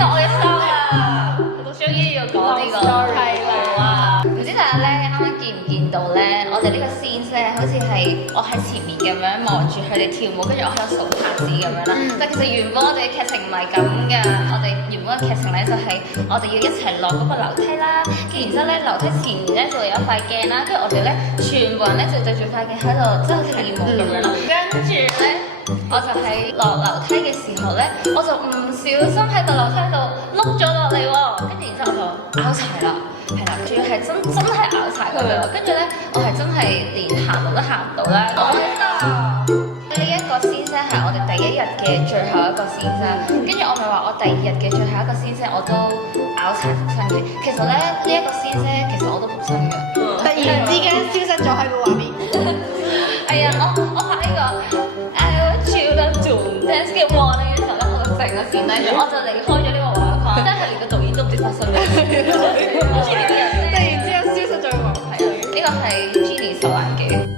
到我嘅心啦！終於要講呢個係啦，唔知大家咧啱啱見唔見到咧？我哋呢個 scene 咧，好似係我喺前面咁樣望住佢哋跳舞，跟住我喺度數拍子咁樣啦。但其實原本我哋嘅劇情唔係咁㗎，我哋原本嘅劇情咧就係我哋要一齊落嗰個樓梯啦，跟然之後咧樓梯前面咧就會有一塊鏡啦，跟住我哋咧全部人咧就對住塊鏡喺度即係跳舞咁樣啦。跟住咧我就喺落樓梯嘅時候咧，我就唔小心喺個樓梯度碌咗落嚟喎，跟住然之後我就拗柴啦，係啦，仲要係真係拗柴咁樣，跟住咧我係真係連行路都行唔到啦。我喺度呢一個先聲係我哋第一日嘅最後一個先聲，跟住我咪話我第二日嘅最後一個先聲我都拗柴復身嘅。其實咧呢一個先聲其實我都復身嘅，突然之間消失咗喺個畫面。係啊，我拍呢個 I will chill the doom dance 嘅 warning 嘅時候咧，我就成個線咧，我就離開咗呢個畫框，真係連個導演都唔知發生咩事。好似呢啲人咧，突然之間消失咗個畫面。係啊，呢個係 Jenny 手難嘅。